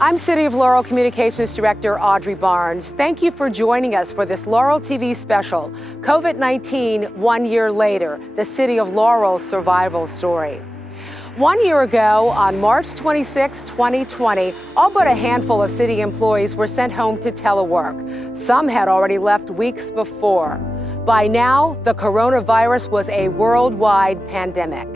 I'm City of Laurel Communications Director Audrey Barnes. Thank you for joining us for this Laurel TV special, COVID-19 1 year later, the City of Laurel's survival story. 1 year ago, on March 26, 2020, all but a handful of city employees were sent home to telework. Some had already left weeks before. By now, the coronavirus was a worldwide pandemic.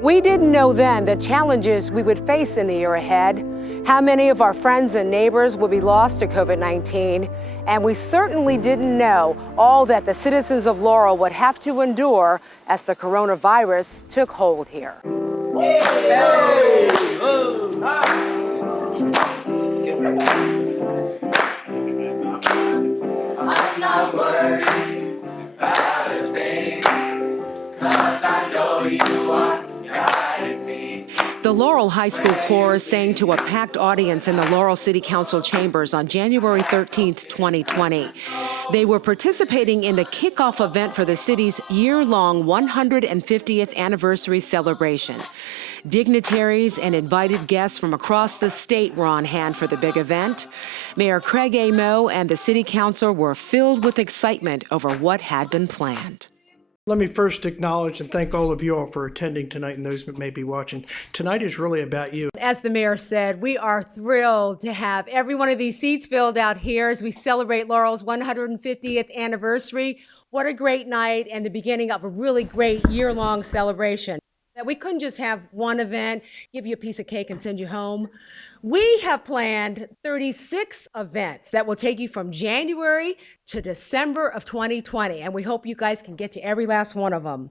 We didn't know then the challenges we would face in the year ahead, how many of our friends and neighbors would be lost to COVID-19, and we certainly didn't know all that the citizens of Laurel would have to endure as the coronavirus took hold here. Hey! I'm not worried about a thing, 'cause I know you are guiding me. The Laurel High School chorus sang to a packed audience in the Laurel City Council chambers on January 13th, 2020. They were participating in the kickoff event for the city's year-long 150th anniversary celebration. Dignitaries and invited guests from across the state were on hand for the big event. Mayor Craig A. Moe and the City Council were filled with excitement over what had been planned. Let me first acknowledge and thank all of you all for attending tonight and those that may be watching. Tonight is really about you. As the mayor said, we are thrilled to have every one of these seats filled out here as we celebrate Laurel's 150th anniversary. What a great night and the beginning of a really great year-long celebration. That we couldn't just have one event, give you a piece of cake and send you home. We have planned 36 events that will take you from January to December of 2020, and we hope you guys can get to every last one of them.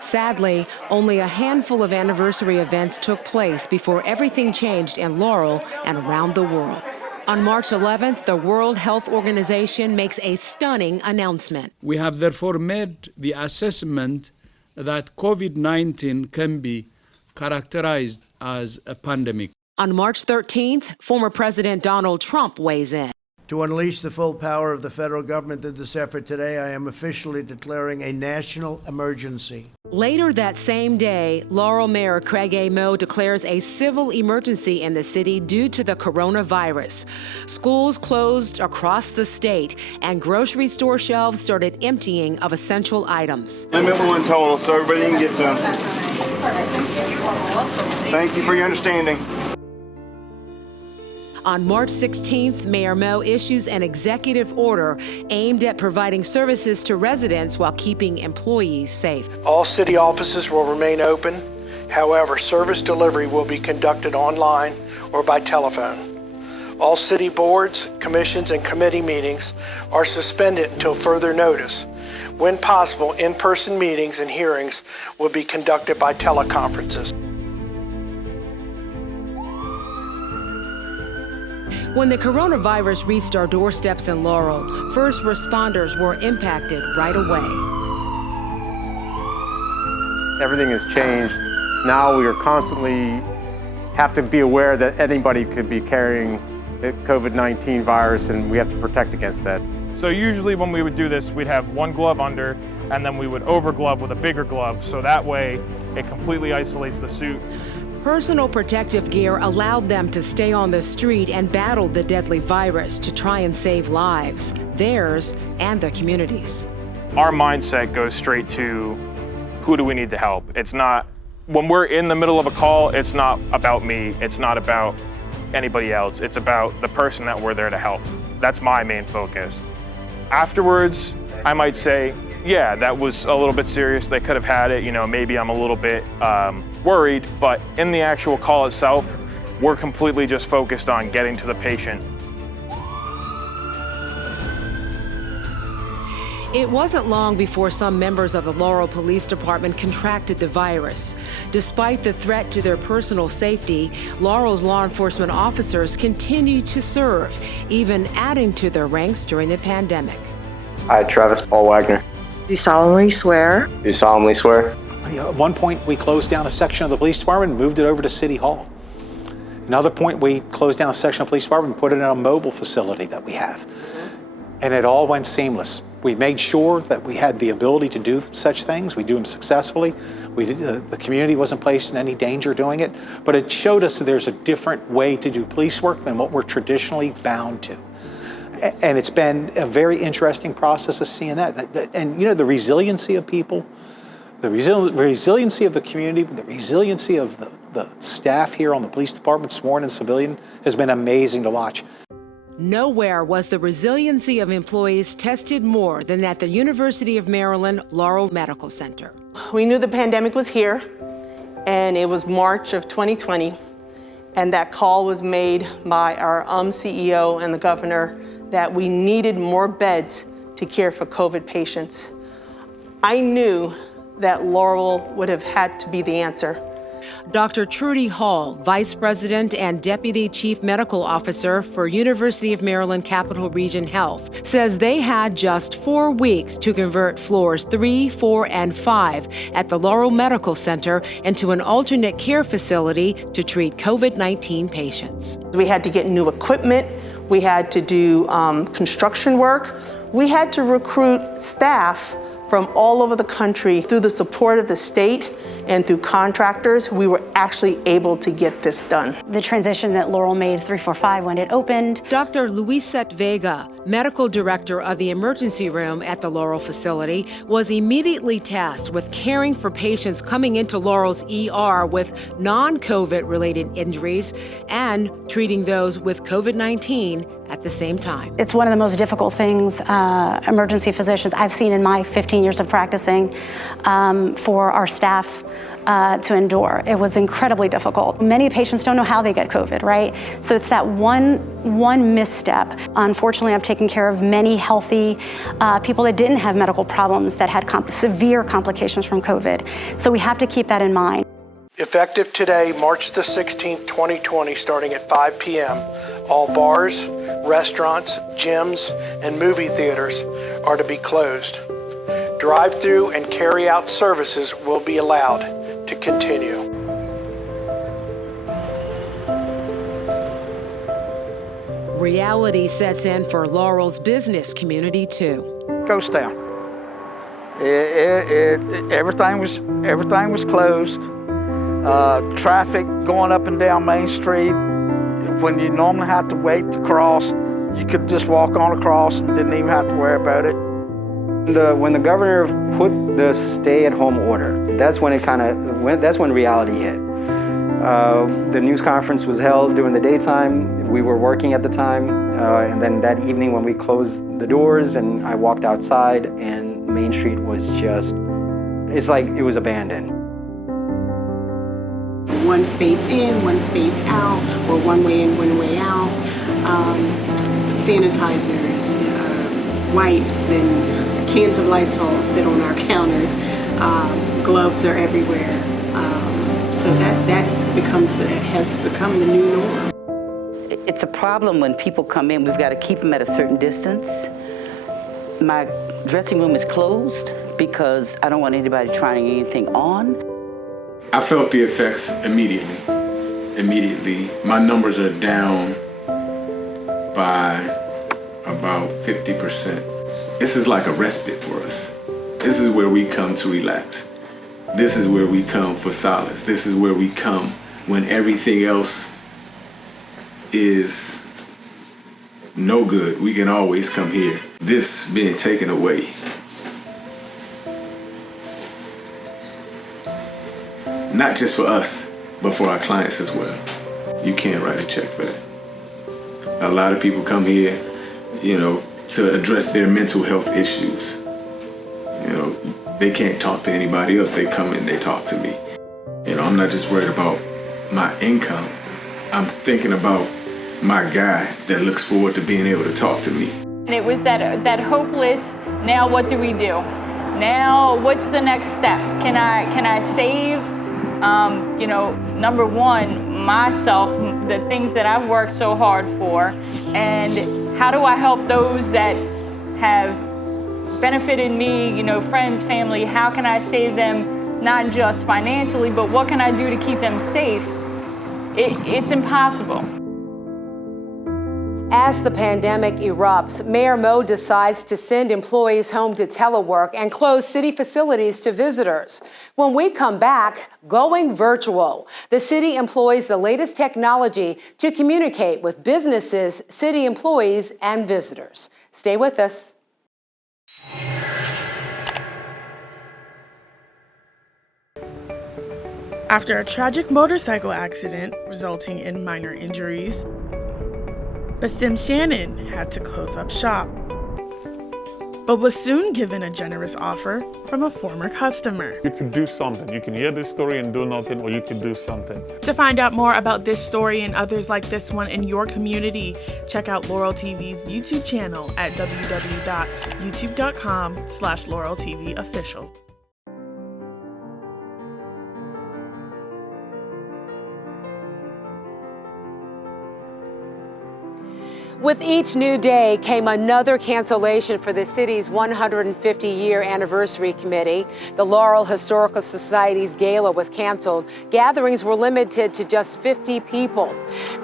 Sadly, only a handful of anniversary events took place before everything changed in Laurel and around the world. On March 11th, the World Health Organization makes a stunning announcement. We have therefore made the assessment that COVID-19 can be characterized as a pandemic. On March 13th, former President Donald Trump weighs in. To unleash the full power of the federal government in this effort today, I am officially declaring a national emergency. Later that same day, Laurel Mayor Craig A. Moe declares a civil emergency in the city due to the coronavirus. Schools closed across the state, and grocery store shelves started emptying of essential items. Limit one total so everybody can get some. Thank you for your understanding. On March 16th, Mayor Moe issues an executive order aimed at providing services to residents while keeping employees safe. All city offices will remain open. However, service delivery will be conducted online or by telephone. All city boards, commissions, and committee meetings are suspended until further notice. When possible, in-person meetings and hearings will be conducted by teleconferences. When the coronavirus reached our doorsteps in Laurel, first responders were impacted right away. Everything has changed. Now we are constantly have to be aware that anybody could be carrying the COVID-19 virus, and we have to protect against that. So usually when we would do this, we'd have one glove under, and then we would overglove with a bigger glove, so that way it completely isolates the suit. Personal protective gear allowed them to stay on the street and battle the deadly virus to try and save lives, theirs and the community's. Our mindset goes straight to who do we need to help. It's not, when we're in the middle of a call, it's not about me, it's not about anybody else, it's about the person that we're there to help. That's my main focus. Afterwards, I might say, yeah, that was a little bit serious, they could have had it, maybe I'm a little bit worried, but in the actual call itself, we're completely just focused on getting to the patient. It wasn't long before some members of the Laurel Police Department contracted the virus. Despite the threat to their personal safety, Laurel's law enforcement officers continued to serve, even adding to their ranks during the pandemic. I, Travis Paul Wagner. Do solemnly swear. Do solemnly swear. At one point, we closed down a section of the police department and moved it over to City Hall. Another point, we closed down a section of the police department and put it in a mobile facility that we have. and it all went seamless. We made sure that we had the ability to do such things. We do them successfully. The community wasn't placed in any danger doing it, but it showed us that there's a different way to do police work than what we're traditionally bound to. And it's been a very interesting process of seeing that. And you know, the resiliency of people, the resiliency of the community, the resiliency of the staff here on the police department, sworn and civilian, has been amazing to watch. Nowhere was the resiliency of employees tested more than at the University of Maryland Laurel Medical Center. We knew the pandemic was here, and it was March of 2020, and that call was made by our CEO and the governor that we needed more beds to care for COVID patients. I knew that Laurel would have had to be the answer. Dr. Trudy Hall, Vice President and Deputy Chief Medical Officer for University of Maryland Capital Region Health, says they had just 4 weeks to convert floors 3, 4, and 5 at the Laurel Medical Center into an alternate care facility to treat COVID-19 patients. We had to get new equipment. We had to do construction work. We had to recruit staff from all over the country. Through the support of the state and through contractors, we were actually able to get this done. The transition that Laurel made 345 when it opened. Dr. Luisette Vega, Medical Director of the Emergency Room at the Laurel facility, was immediately tasked with caring for patients coming into Laurel's ER with non-COVID related injuries and treating those with COVID-19 at the same time. It's one of the most difficult things emergency physicians I've seen in my 15 years of practicing for our staff to endure. It was incredibly difficult. Many patients don't know how they get COVID, right? So it's that one misstep. Unfortunately, I've taken care of many healthy people that didn't have medical problems that had severe complications from COVID. So we have to keep that in mind. Effective today, March the 16th, 2020, starting at 5 p.m., all bars, restaurants, gyms, and movie theaters are to be closed. Drive-through and carry-out services will be allowed to continue. Reality sets in for Laurel's business community too. Ghost town. Everything was closed. Traffic going up and down Main Street. When you normally have to wait to cross, you could just walk on across and didn't even have to worry about it. When the governor put the stay-at-home order, that's when that's when reality hit. The news conference was held during the daytime. We were working at the time, and then that evening when we closed the doors and I walked outside, and Main Street was it's like it was abandoned. One space in, one space out, or one way in, one way out. Sanitizers, wipes, and cans of Lysol sit on our counters. Gloves are everywhere. So that has become the new norm. It's a problem when people come in. We've got to keep them at a certain distance. My dressing room is closed because I don't want anybody trying anything on. I felt the effects immediately. My numbers are down by about 50%. This is like a respite for us. This is where we come to relax. This is where we come for solace. This is where we come when everything else is no good. We can always come here. This being taken away, not just for us, but for our clients as well. You can't write a check for that. A lot of people come here, to address their mental health issues. They can't talk to anybody else. They come in, they talk to me. I'm not just worried about my income. I'm thinking about my guy that looks forward to being able to talk to me. And it was that hopeless, now what do we do? Now what's the next step? Can I save, number one, myself, the things that I've worked so hard for, and how do I help those that have benefited me, friends, family? How can I save them, not just financially, but what can I do to keep them safe? It's impossible. As the pandemic erupts, Mayor Mo decides to send employees home to telework and close city facilities to visitors. When we come back, going virtual. The city employs the latest technology to communicate with businesses, city employees, and visitors. Stay with us. After a tragic motorcycle accident resulting in minor injuries, Basim Shannon had to close up shop, but was soon given a generous offer from a former customer. You can do something. You can hear this story and do nothing, or you can do something. To find out more about this story and others like this one in your community, check out Laurel TV's YouTube channel at www.youtube.com/Laurel TV Official. With each new day came another cancellation for the city's 150-year anniversary committee. The Laurel Historical Society's gala was canceled. Gatherings were limited to just 50 people.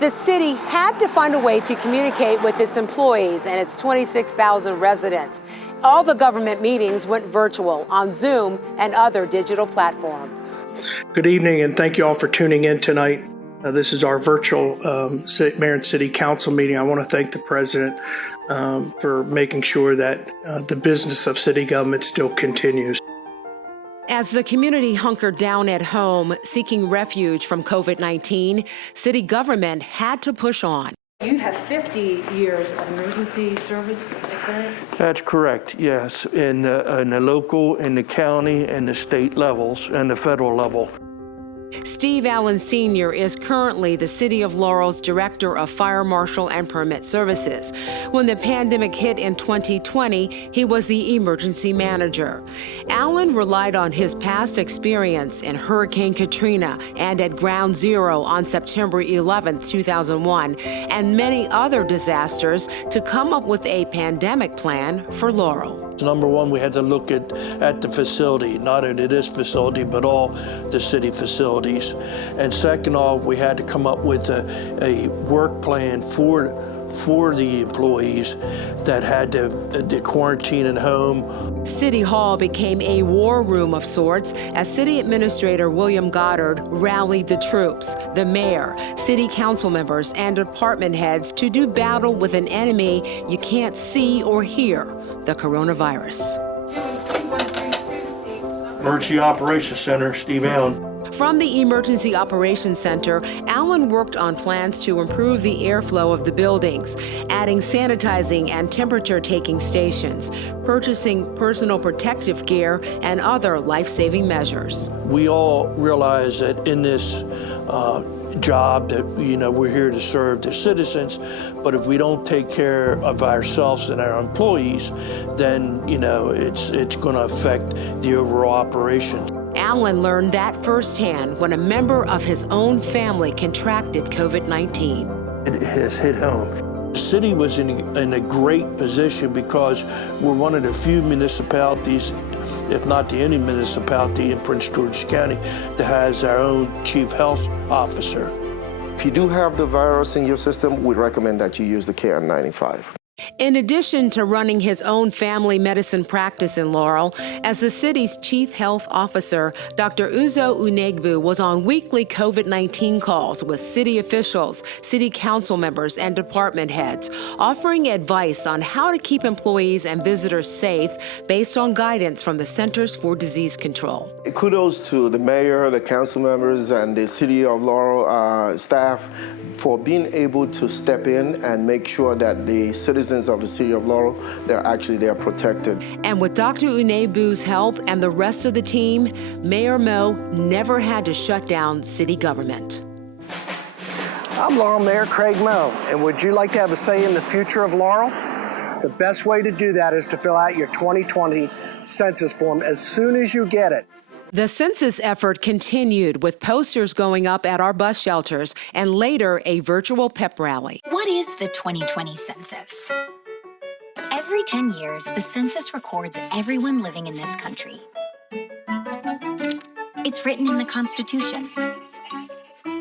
The city had to find a way to communicate with its employees and its 26,000 residents. All the government meetings went virtual on Zoom and other digital platforms. Good evening, and thank you all for tuning in tonight. This is our virtual Mayor and City Council meeting. I want to thank the President for making sure that the business of city government still continues. As the community hunkered down at home, seeking refuge from COVID-19, city government had to push on. You have 50 years of emergency service experience? That's correct, yes, in the local, in the county, and the state levels, and the federal level. Steve Allen Sr. is currently the City of Laurel's Director of Fire Marshal and Permit Services. When the pandemic hit in 2020, he was the emergency manager. Allen relied on his past experience in Hurricane Katrina and at Ground Zero on September 11, 2001, and many other disasters to come up with a pandemic plan for Laurel. Number one, we had to look at the facility, not only this facility, but all the city facilities. And second off, we had to come up with a work plan for the employees that had to quarantine at home. City Hall became a war room of sorts as City Administrator William Goddard rallied the troops, the mayor, city council members, and department heads to do battle with an enemy you can't see or hear, the coronavirus. Emergency Operations Center, Steve Allen. From the Emergency Operations Center, Allen worked on plans to improve the airflow of the buildings, adding sanitizing and temperature-taking stations, purchasing personal protective gear, and other life-saving measures. We all realize that in this job that, we're here to serve the citizens, but if we don't take care of ourselves and our employees, then, it's going to affect the overall operations. Allen learned that firsthand when a member of his own family contracted COVID-19. It has hit home. The city was in a great position because we're one of the few municipalities, if not the only municipality in Prince George's County, that has our own chief health officer. If you do have the virus in your system, we recommend that you use the KN95. In addition to running his own family medicine practice in Laurel, as the city's chief health officer, Dr. Uzo Unegbu was on weekly COVID-19 calls with city officials, city council members, and department heads, offering advice on how to keep employees and visitors safe based on guidance from the Centers for Disease Control. Kudos to the mayor, the council members, and the City of Laurel staff for being able to step in and make sure that the citizens of the City of Laurel, they're protected. And with Dr. Unegbu's help and the rest of the team, Mayor Mo never had to shut down city government. I'm Laurel Mayor Craig Mo, and would you like to have a say in the future of Laurel? The best way to do that is to fill out your 2020 census form as soon as you get it. The census effort continued with posters going up at our bus shelters and later a virtual pep rally. What is the 2020 census? Every 10 years, the census records everyone living in this country. It's written in the Constitution.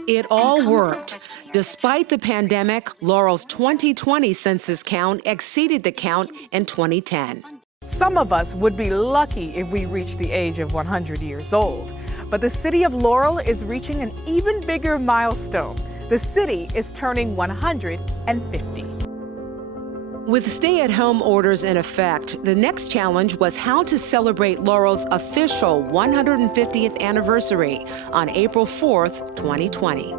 It all worked. Despite the pandemic, Laurel's 2020 census count exceeded the count in 2010. Some of us would be lucky if we reached the age of 100 years old. But the city of Laurel is reaching an even bigger milestone. The city is turning 150. With stay-at-home orders in effect, the next challenge was how to celebrate Laurel's official 150th anniversary on April 4th, 2020.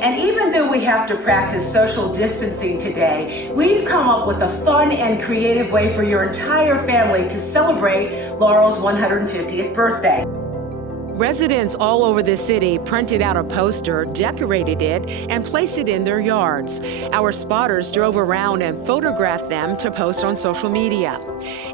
And even though we have to practice social distancing today, we've come up with a fun and creative way for your entire family to celebrate Laurel's 150th birthday. Residents all over the city printed out a poster, decorated it, and placed it in their yards. Our spotters drove around and photographed them to post on social media.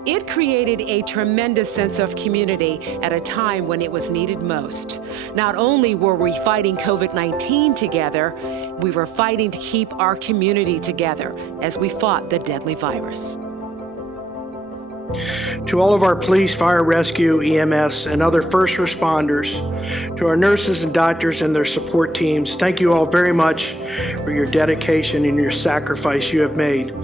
It created a tremendous sense of community at a time when it was needed most. Not only were we fighting COVID-19 together, we were fighting to keep our community together as we fought the deadly virus. To all of our police, fire, rescue, EMS, and other first responders, to our nurses and doctors and their support teams, thank you all very much for your dedication and your sacrifice you have made.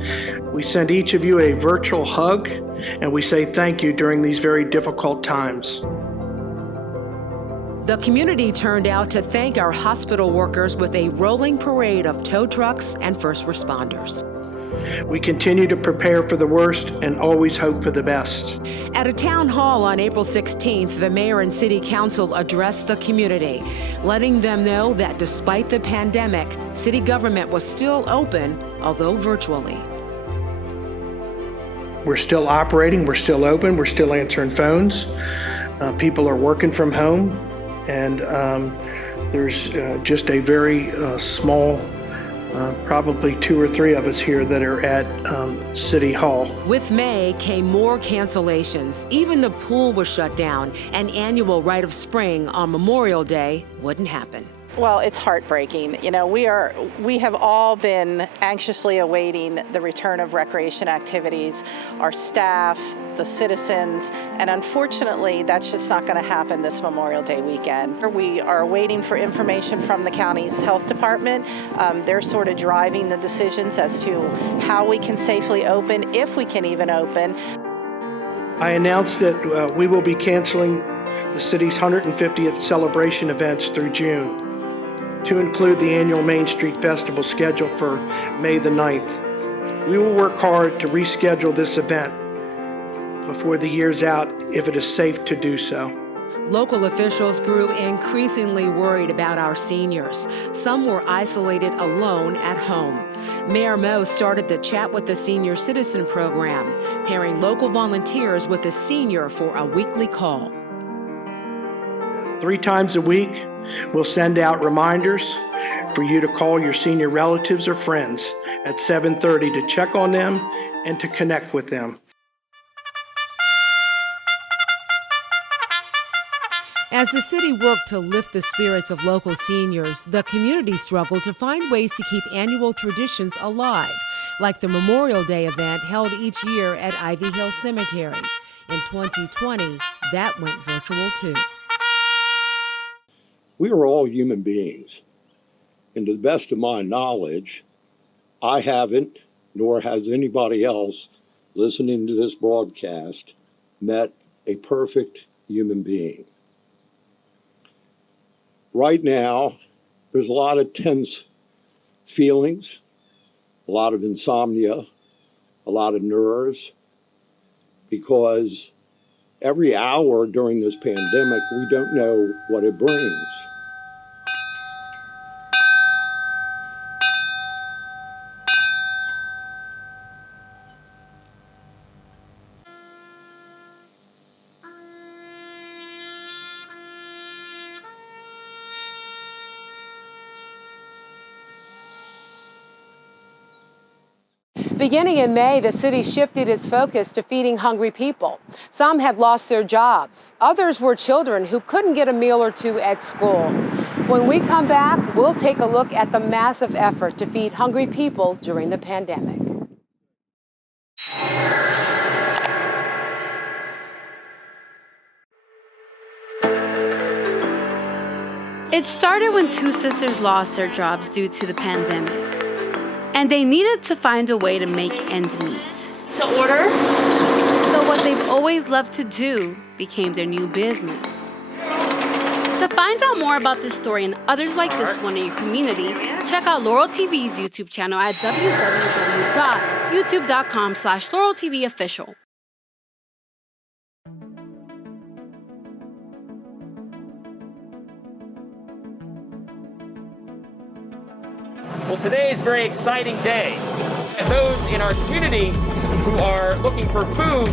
We send each of you a virtual hug, and we say thank you during these very difficult times. The community turned out to thank our hospital workers with a rolling parade of tow trucks and first responders. We continue to prepare for the worst and always hope for the best. At a town hall on April 16th, the mayor and city council addressed the community, letting them know that despite the pandemic, city government was still open, although virtually. We're still operating, we're still open, we're still answering phones. People are working from home, and there's just a very small probably 2 or 3 of us here that are at City Hall. With May came more cancellations. Even the pool was shut down. An annual rite of spring on Memorial Day wouldn't happen. Well, it's heartbreaking. You know, we have all been anxiously awaiting the return of recreation activities, our staff, the citizens, and unfortunately, that's just not going to happen this Memorial Day weekend. We are waiting for information from the county's health department. They're sort of driving the decisions as to how we can safely open, if we can even open. I announced that we will be canceling the city's 150th celebration events through June, to include the annual Main Street Festival scheduled for May the 9th. We will work hard to reschedule this event before the year's out if it is safe to do so. Local officials grew increasingly worried about our seniors. Some were isolated alone at home. Mayor Moe started the Chat with the Senior Citizen program, pairing local volunteers with a senior for a weekly call. 3 times a week, we'll send out reminders for you to call your senior relatives or friends at 7:30 to check on them and to connect with them. As the city worked to lift the spirits of local seniors, the community struggled to find ways to keep annual traditions alive, like the Memorial Day event held each year at Ivy Hill Cemetery. In 2020, that went virtual too. We are all human beings, and to the best of my knowledge, I haven't, nor has anybody else listening to this broadcast, met a perfect human being. Right now, there's a lot of tense feelings, a lot of insomnia, a lot of nerves, because every hour during this pandemic, we don't know what it brings. Beginning in May, the city shifted its focus to feeding hungry people. Some have lost their jobs. Others were children who couldn't get a meal or two at school. When we come back, we'll take a look at the massive effort to feed hungry people during the pandemic. It started when two sisters lost their jobs due to the pandemic, and they needed to find a way to make ends meet. To order? So what they've always loved to do became their new business. To find out more about this story and others like this one in your community, check out Laurel TV's YouTube channel at www.youtube.com/LaurelTVOfficial. Well, today is a very exciting day. And those in our community who are looking for food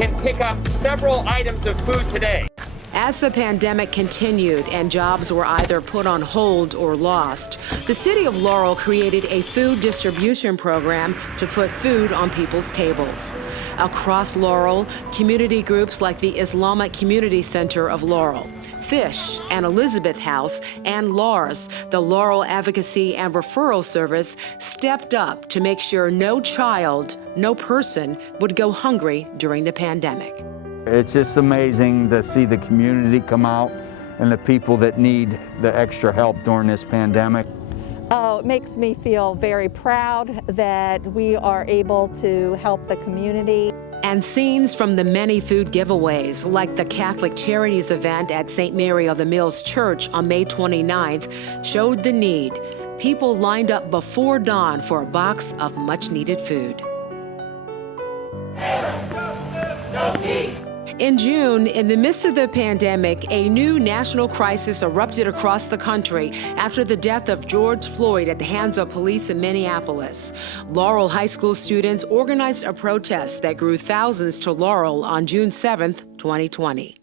can pick up several items of food today. As the pandemic continued and jobs were either put on hold or lost, the city of Laurel created a food distribution program to put food on people's tables. Across Laurel, community groups like the Islamic Community Center of Laurel, Fish and Elizabeth House, and LARS, the Laurel Advocacy and Referral Service, stepped up to make sure no child, no person would go hungry during the pandemic. It's just amazing to see the community come out and the people that need the extra help during this pandemic. It makes me feel very proud that we are able to help the community. And scenes from the many food giveaways, like the Catholic Charities event at St. Mary of the Mills Church on May 29th, showed the need. People lined up before dawn for a box of much-needed food. In June, in the midst of the pandemic, a new national crisis erupted across the country after the death of George Floyd at the hands of police in Minneapolis. Laurel High School students organized a protest that drew thousands to Laurel on June 7th, 2020.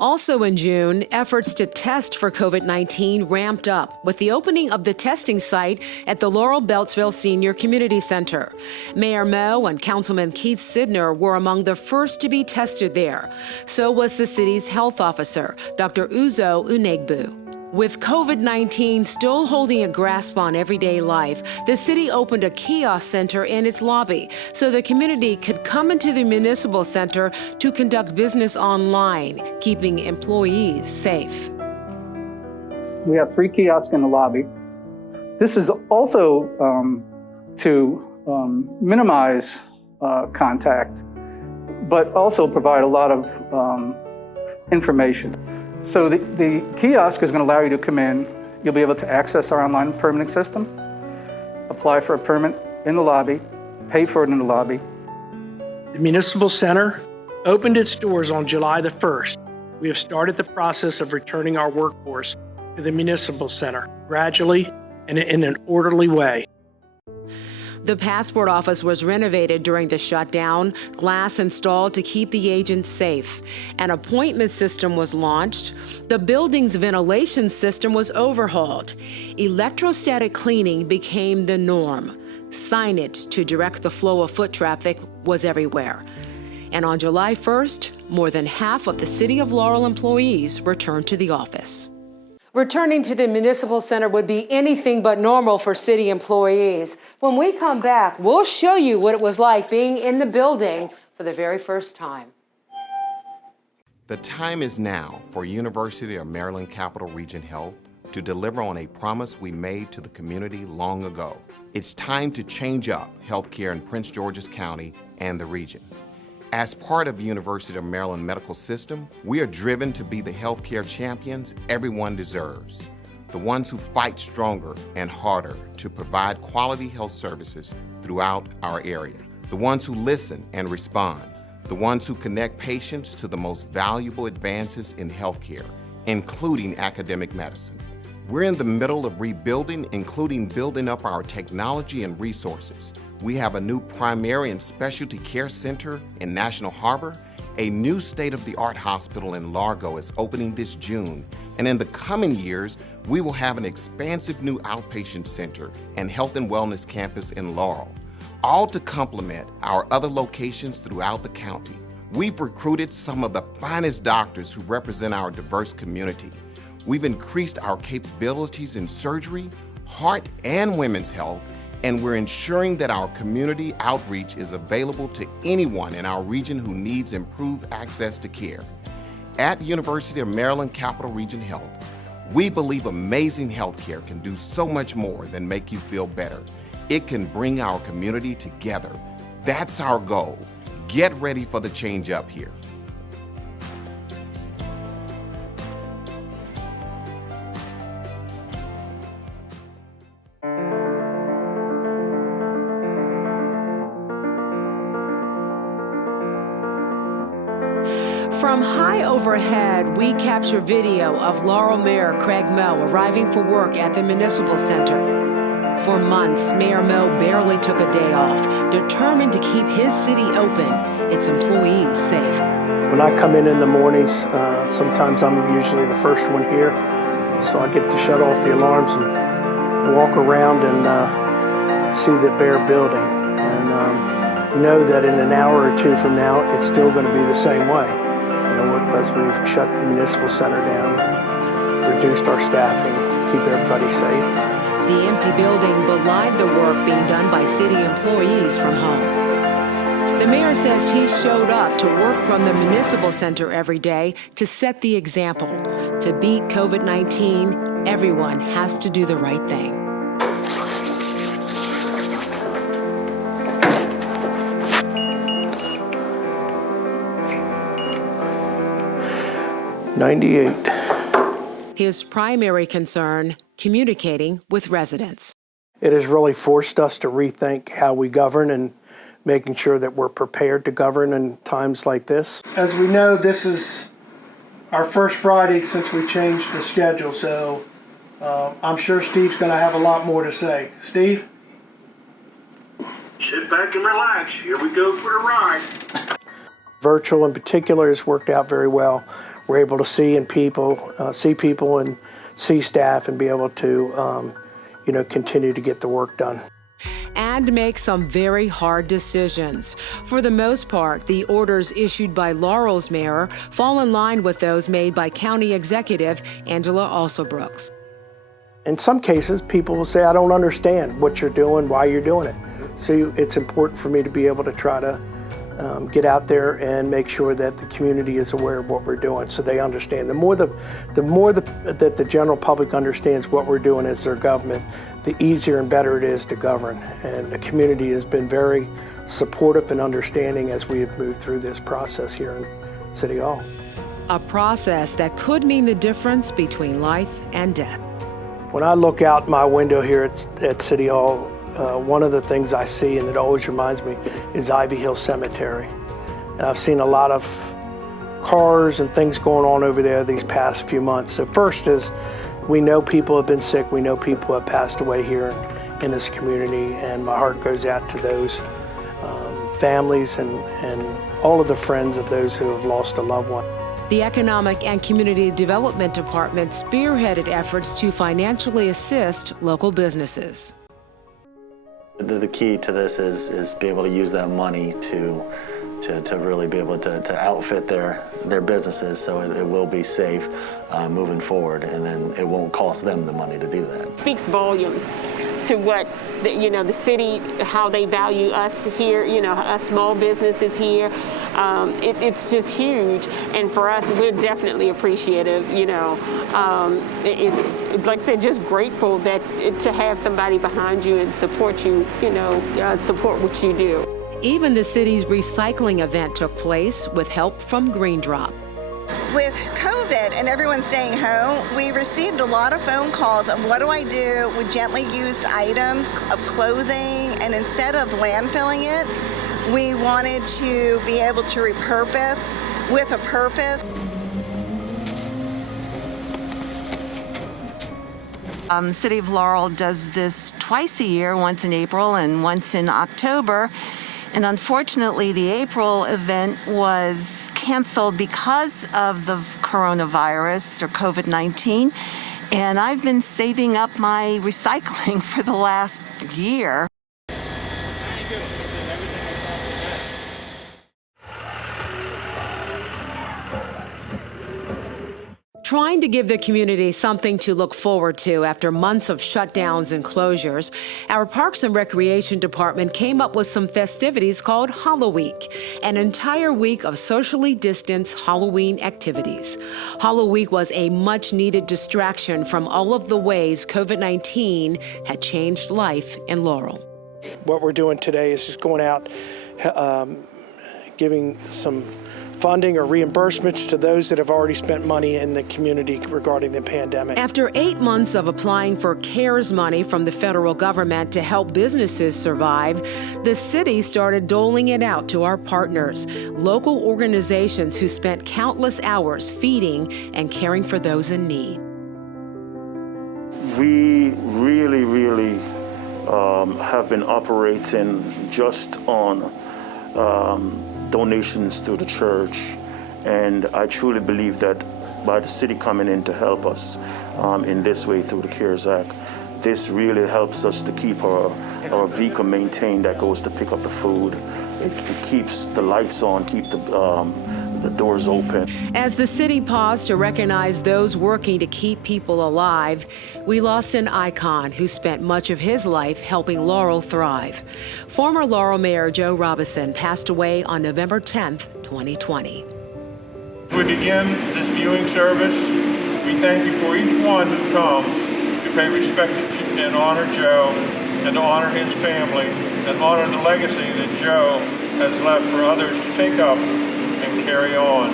Also in June, efforts to test for COVID-19 ramped up with the opening of the testing site at the Laurel Beltsville Senior Community Center. Mayor Moe and Councilman Keith Sidner were among the first to be tested there. So was the city's health officer, Dr. Uzo Unegbu. With COVID-19 still holding a grasp on everyday life, the city opened a kiosk center in its lobby so the community could come into the municipal center to conduct business online, keeping employees safe. We have 3 kiosks in the lobby. This is also to minimize contact, but also provide a lot of information. So the kiosk is going to allow you to come in. You'll be able to access our online permitting system, apply for a permit in the lobby, pay for it in the lobby. The Municipal Center opened its doors on July the 1st. We have started the process of returning our workforce to the Municipal Center gradually and in an orderly way. The passport office was renovated during the shutdown, glass installed to keep the agents safe. An appointment system was launched. The building's ventilation system was overhauled. Electrostatic cleaning became the norm. Signage to direct the flow of foot traffic was everywhere. And on July 1st, more than half of the City of Laurel employees returned to the office. Returning to the Municipal Center would be anything but normal for city employees. When we come back, we'll show you what it was like being in the building for the very first time. The time is now for University of Maryland Capital Region Health to deliver on a promise we made to the community long ago. It's time to change up healthcare in Prince George's County and the region. As part of the University of Maryland medical system, we are driven to be the healthcare champions everyone deserves. The ones who fight stronger and harder to provide quality health services throughout our area. The ones who listen and respond. The ones who connect patients to the most valuable advances in healthcare, including academic medicine. We're in the middle of rebuilding, including building up our technology and resources. We have a new primary and specialty care center in National Harbor. A new state-of-the-art hospital in Largo is opening this June. And in the coming years, we will have an expansive new outpatient center and health and wellness campus in Laurel, all to complement our other locations throughout the county. We've recruited some of the finest doctors who represent our diverse community. We've increased our capabilities in surgery, heart and women's health, and we're ensuring that our community outreach is available to anyone in our region who needs improved access to care. At University of Maryland Capital Region Health, we believe amazing healthcare can do so much more than make you feel better. It can bring our community together. That's our goal. Get ready for the change up here. From high overhead, we capture video of Laurel Mayor Craig Moe arriving for work at the Municipal Center. For months, Mayor Moe barely took a day off, determined to keep his city open, its employees safe. When I come in the mornings, sometimes I'm usually the first one here, so I get to shut off the alarms and walk around and see the bare building, and know that in an hour or two from now, it's still going to be the same way. Because we've shut the municipal center down, reduced our staffing, keep everybody safe. The empty building belied the work being done by city employees from home. The mayor says he showed up to work from the municipal center every day to set the example. To beat COVID-19, everyone has to do the right thing. His primary concern, communicating with residents. It has really forced us to rethink how we govern and making sure that we're prepared to govern in times like this. As we know, this is our first Friday since we changed the schedule, so I'm sure Steve's going to have a lot more to say. Steve? Sit back and relax. Here we go for the ride. Virtual in particular has worked out very well. We're able to see people and see staff and be able to, continue to get the work done. And make some very hard decisions. For the most part, the orders issued by Laurel's mayor fall in line with those made by County Executive Angela Alsobrooks. In some cases, people will say, I don't understand what you're doing, why you're doing it. So it's important for me to be able to try to get out there and make sure that the community is aware of what we're doing so they understand. The more that the general public understands what we're doing as their government, the easier and better it is to govern. And the community has been very supportive and understanding as we have moved through this process here in City Hall. A process that could mean the difference between life and death. When I look out my window here at City Hall, one of the things I see, and it always reminds me, is Ivy Hill Cemetery. And I've seen a lot of cars and things going on over there these past few months. So first is, we know people have been sick, we know people have passed away here in this community, and my heart goes out to those families and all of the friends of those who have lost a loved one. The Economic and Community Development Department spearheaded efforts to financially assist local businesses. The key to this is be able to use that money to really be able to outfit their businesses so it will be safe moving forward, and then it won't cost them the money to do that. It speaks volumes to what the city, how they value us here, us small businesses here. It's just huge, and for us, we're definitely appreciative. It's like I said, just grateful that to have somebody behind you and support you, support what you do. Even the city's recycling event took place with help from Green Drop. With COVID and everyone staying home, we received a lot of phone calls of what do I do with gently used items of clothing, and instead of landfilling it, we wanted to be able to repurpose with a purpose. The City of Laurel does this twice a year, once in April and once in October. And unfortunately, the April event was canceled because of the coronavirus or COVID-19. And I've been saving up my recycling for the last year. Trying to give the community something to look forward to after months of shutdowns and closures, our Parks and Recreation Department came up with some festivities called Halloweek, an entire week of socially distanced Halloween activities. Halloweek was a much-needed distraction from all of the ways COVID-19 had changed life in Laurel. What we're doing today is just going out, giving some funding or reimbursements to those that have already spent money in the community regarding the pandemic. After 8 months of applying for CARES money from the federal government to help businesses survive, the city started doling it out to our partners, local organizations who spent countless hours feeding and caring for those in need. We really have been operating just on donations to the church, and I truly believe that by the city coming in to help us in this way through the CARES Act, this really helps us to keep our vehicle maintained that goes to pick up the food. It keeps the lights on, keep the doors open. As the city paused to recognize those working to keep people alive, we lost an icon who spent much of his life helping Laurel thrive. Former Laurel Mayor Joe Robison passed away on November 10th, 2020. We begin this viewing service. We thank you for each one who's come to pay respect and honor Joe and to honor his family and honor the legacy that Joe has left for others to take up and carry on.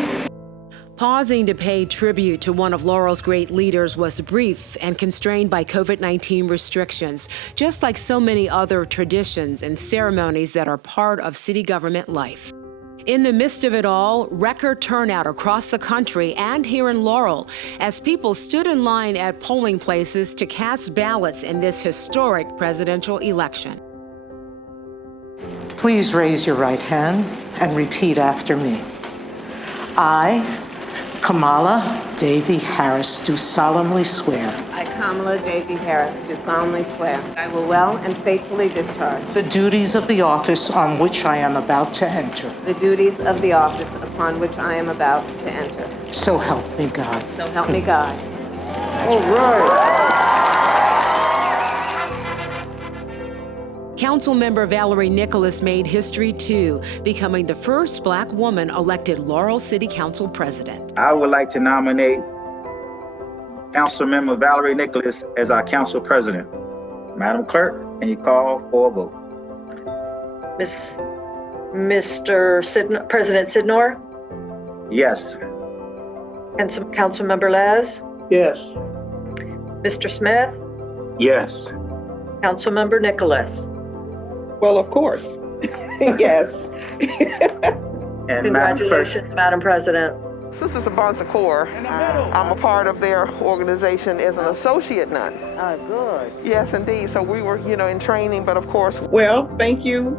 Pausing to pay tribute to one of Laurel's great leaders was brief and constrained by COVID-19 restrictions, just like so many other traditions and ceremonies that are part of city government life. In the midst of it all, record turnout across the country and here in Laurel as people stood in line at polling places to cast ballots in this historic presidential election. Please raise your right hand and repeat after me. I, Kamala Davy Harris, do solemnly swear. I, Kamala Davy Harris, do solemnly swear. I will well and faithfully discharge the duties of the office on which I am about to enter. the duties of the office upon which I am about to enter. So help me God. So help me God. All right. Councilmember Valerie Nicholas made history too, becoming the first Black woman elected Laurel City Council president. I would like to nominate Councilmember Valerie Nicholas as our council president. Madam Clerk, can you call for a vote? President Sidnor? Yes. Councilmember Laz? Yes. Mr. Smith? Yes. Councilmember Nicholas? Well, of course. Yes. And Congratulations, Madam President. This is abarnes. I'm a part of their organization as an associate nun. Oh, good. Yes, indeed. So we were, in training, but of course. Well, thank you,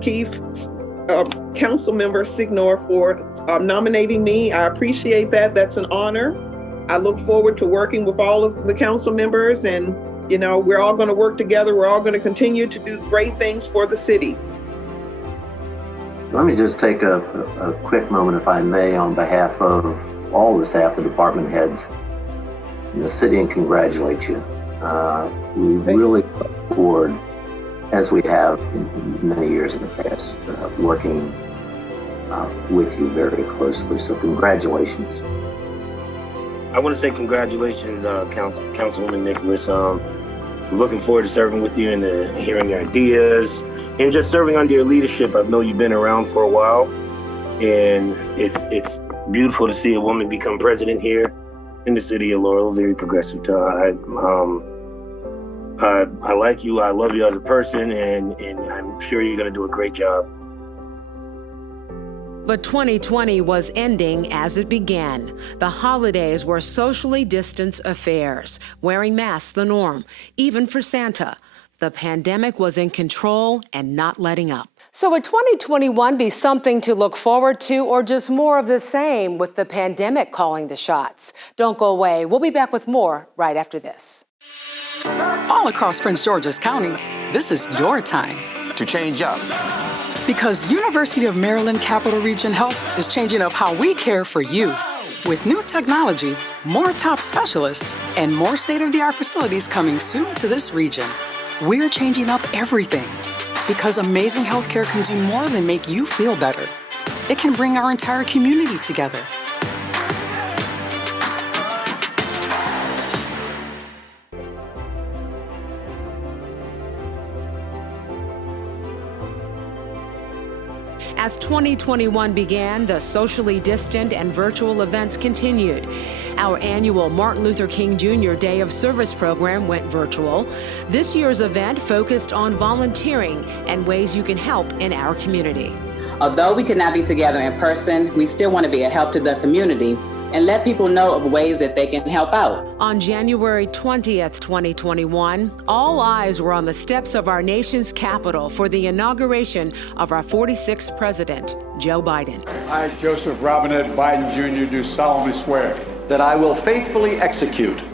Keith, Councilmember Sidnor, for nominating me. I appreciate that. That's an honor. I look forward to working with all of the council members, and we're all going to work together. We're all going to continue to do great things for the city. Let me just take a quick moment, if I may, on behalf of all the staff, the department heads in the city, and congratulate you. We really look forward, as we have in many years in the past, working with you very closely. So congratulations. I want to say congratulations, Councilwoman Nicholas. Looking forward to serving with you and hearing your ideas and just serving under your leadership. I know you've been around for a while, and it's beautiful to see a woman become president here in the city of Laurel. Very progressive. I like you. I love you as a person, and I'm sure you're going to do a great job. But 2020 was ending as it began. The holidays were socially distanced affairs, wearing masks the norm, even for Santa. The pandemic was in control and not letting up. So would 2021 be something to look forward to, or just more of the same with the pandemic calling the shots? Don't go away. We'll be back with more right after this. All across Prince George's County, this is your time to change up. Because University of Maryland Capital Region Health is changing up how we care for you. With new technology, more top specialists, and more state-of-the-art facilities coming soon to this region, we're changing up everything. Because amazing healthcare can do more than make you feel better. It can bring our entire community together. As 2021 began, the socially distant and virtual events continued. Our annual Martin Luther King Jr. Day of Service program went virtual. This year's event focused on volunteering and ways you can help in our community. Although we could not be together in person, we still want to be a help to the community and let people know of ways that they can help out. On January 20th, 2021, all eyes were on the steps of our nation's capital for the inauguration of our 46th president, Joe Biden. I, Joseph Robinette Biden Jr., do solemnly swear that I will faithfully execute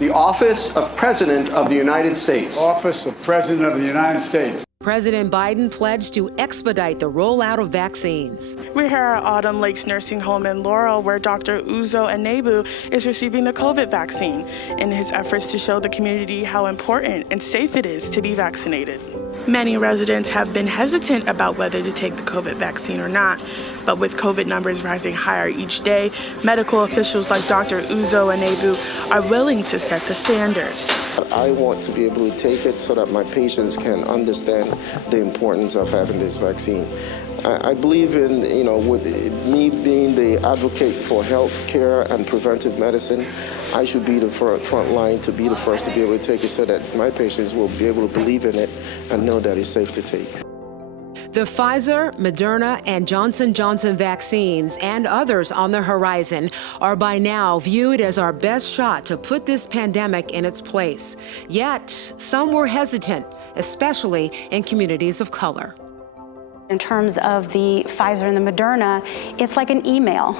the office of President of the United States. Office of President of the United States. President Biden pledged to expedite the rollout of vaccines. We're here at Autumn Lakes Nursing Home in Laurel, where Dr. Uzo Anebu is receiving the COVID vaccine in his efforts to show the community how important and safe it is to be vaccinated. Many residents have been hesitant about whether to take the COVID vaccine or not, but with COVID numbers rising higher each day, medical officials like Dr. Uzo Anebu are willing to set the standard. I want to be able to take it so that my patients can understand the importance of having this vaccine. I believe in, with me being the advocate for health care and preventive medicine, I should be the front line to be the first to be able to take it so that my patients will be able to believe in it and know that it's safe to take. The Pfizer, Moderna, and Johnson & Johnson vaccines and others on the horizon are by now viewed as our best shot to put this pandemic in its place. Yet, some were hesitant, especially in communities of color. In terms of the Pfizer and the Moderna, it's like an email.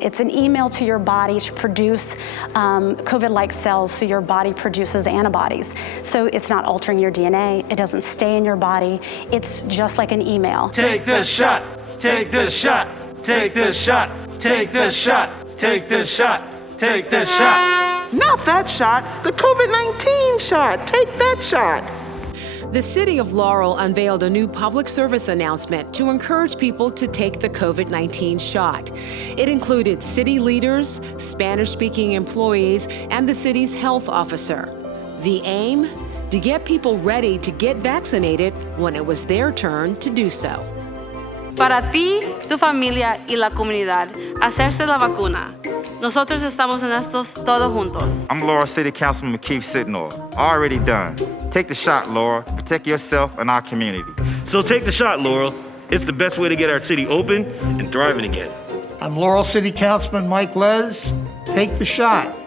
It's an email to your body to produce COVID-like cells, so your body produces antibodies. So it's not altering your DNA. It doesn't stay in your body. It's just like an email. Take this shot. Take this shot. Take this shot. Take this shot. Take this shot. Take this shot. Not that shot, the COVID-19 shot. Take that shot. The City of Laurel unveiled a new public service announcement to encourage people to take the COVID-19 shot. It included city leaders, Spanish-speaking employees, and the city's health officer. The aim? To get people ready to get vaccinated when it was their turn to do so. Para ti, tu familia y la comunidad, hacerse la vacuna. Nosotros estamos en estos todos juntos. I'm Laurel City Councilman Keith Sitnor. Already done. Take the shot, Laurel. Protect yourself and our community. So take the shot, Laurel. It's the best way to get our city open and thriving again. I'm Laurel City Councilman Mike Les. Take the shot.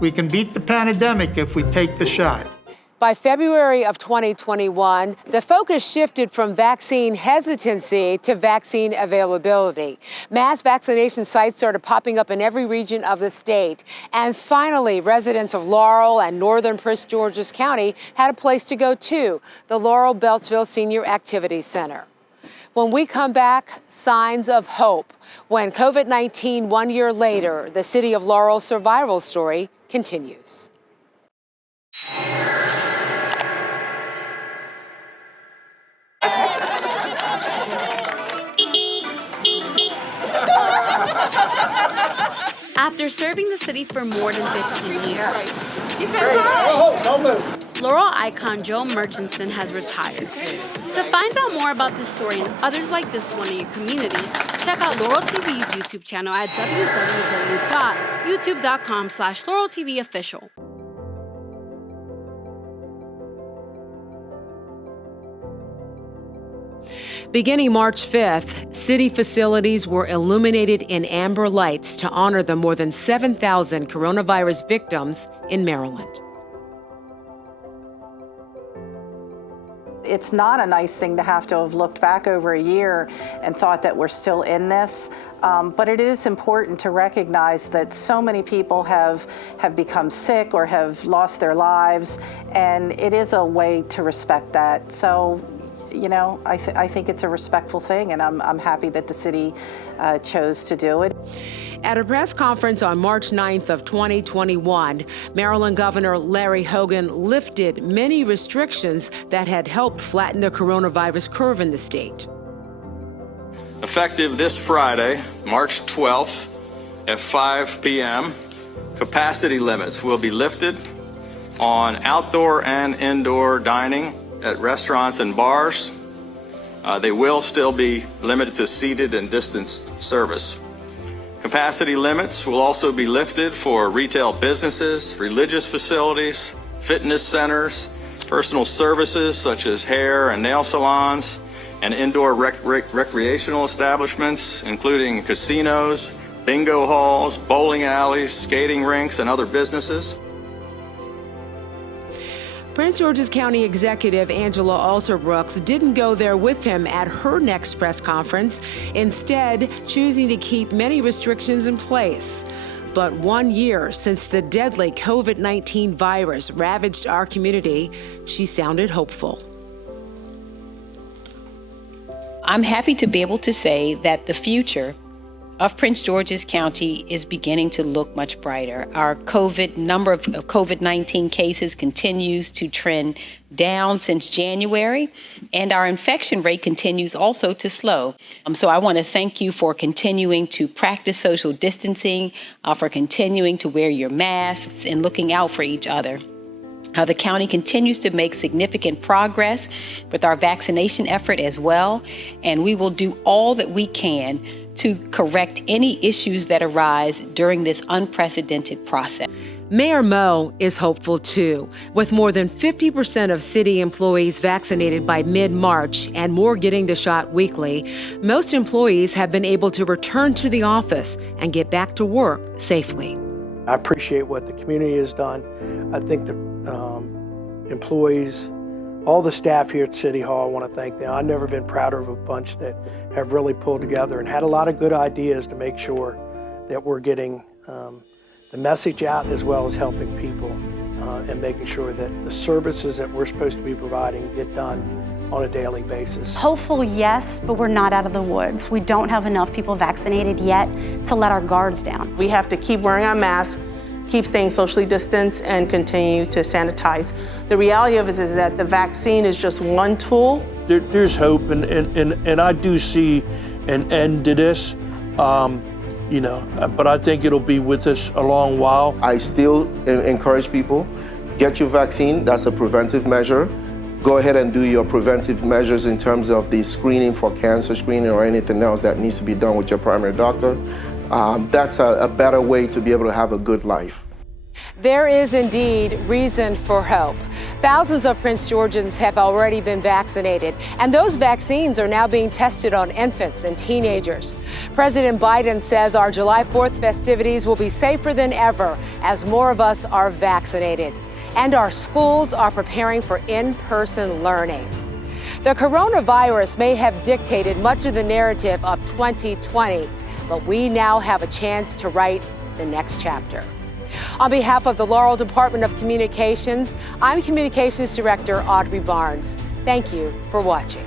We can beat the pandemic if we take the shot. By February of 2021, the focus shifted from vaccine hesitancy to vaccine availability. Mass vaccination sites started popping up in every region of the state. And finally, residents of Laurel and northern Prince George's County had a place to go too, the Laurel Beltsville Senior Activity Center. When we come back, signs of hope. When COVID-19 1 year later, the City of Laurel's survival story continues. After serving the city for more than 15 years, Laurel icon Joe Murchison has retired. To find out more about this story and others like this one in your community, check out Laurel TV's YouTube channel at www.youtube.com/LaurelTVOfficial. Beginning March 5th, city facilities were illuminated in amber lights to honor the more than 7,000 coronavirus victims in Maryland. It's not a nice thing to have looked back over a year and thought that we're still in this. But it is important to recognize that so many people have become sick or have lost their lives, and it is a way to respect that. So I think it's a respectful thing, and I'm happy that the city chose to do it. At a press conference on March 9th of 2021, Maryland Governor Larry Hogan lifted many restrictions that had helped flatten the coronavirus curve in the state. Effective this Friday, March 12th at 5 p.m., capacity limits will be lifted on outdoor and indoor dining at restaurants and bars. They will still be limited to seated and distanced service. Capacity limits will also be lifted for retail businesses, religious facilities, fitness centers, personal services such as hair and nail salons, and indoor recreational establishments, including casinos, bingo halls, bowling alleys, skating rinks, and other businesses. Prince George's County Executive Angela Alsobrooks didn't go there with him at her next press conference, instead choosing to keep many restrictions in place. But 1 year since the deadly COVID-19 virus ravaged our community, she sounded hopeful. I'm happy to be able to say that the future of Prince George's County is beginning to look much brighter. Our number of COVID-19 cases continues to trend down since January, and our infection rate continues also to slow. So I want to thank you for continuing to practice social distancing, for continuing to wear your masks and looking out for each other. The county continues to make significant progress with our vaccination effort as well, and we will do all that we can to correct any issues that arise during this unprecedented process. Mayor Moe is hopeful too. With more than 50% of city employees vaccinated by mid-March and more getting the shot weekly, most employees have been able to return to the office and get back to work safely. I appreciate what the community has done. I think the employees, all the staff here at City Hall, I want to thank them. I've never been prouder of a bunch that have really pulled together and had a lot of good ideas to make sure that we're getting the message out as well as helping people and making sure that the services that we're supposed to be providing get done on a daily basis. Hopeful, yes, but we're not out of the woods. We don't have enough people vaccinated yet to let our guards down. We have to keep wearing our masks, keep staying socially distanced, and continue to sanitize. The reality of it is that the vaccine is just one tool. There's hope, and I do see an end to this, but I think it'll be with us a long while. I still encourage people, get your vaccine. That's a preventive measure. Go ahead and do your preventive measures in terms of the screening for cancer screening or anything else that needs to be done with your primary doctor. That's a better way to be able to have a good life. There is indeed reason for hope. Thousands of Prince Georgians have already been vaccinated, and those vaccines are now being tested on infants and teenagers. President Biden says our July 4th festivities will be safer than ever as more of us are vaccinated. And our schools are preparing for in-person learning. The coronavirus may have dictated much of the narrative of 2020, but we now have a chance to write the next chapter. On behalf of the Laurel Department of Communications, I'm Communications Director Audrey Barnes. Thank you for watching.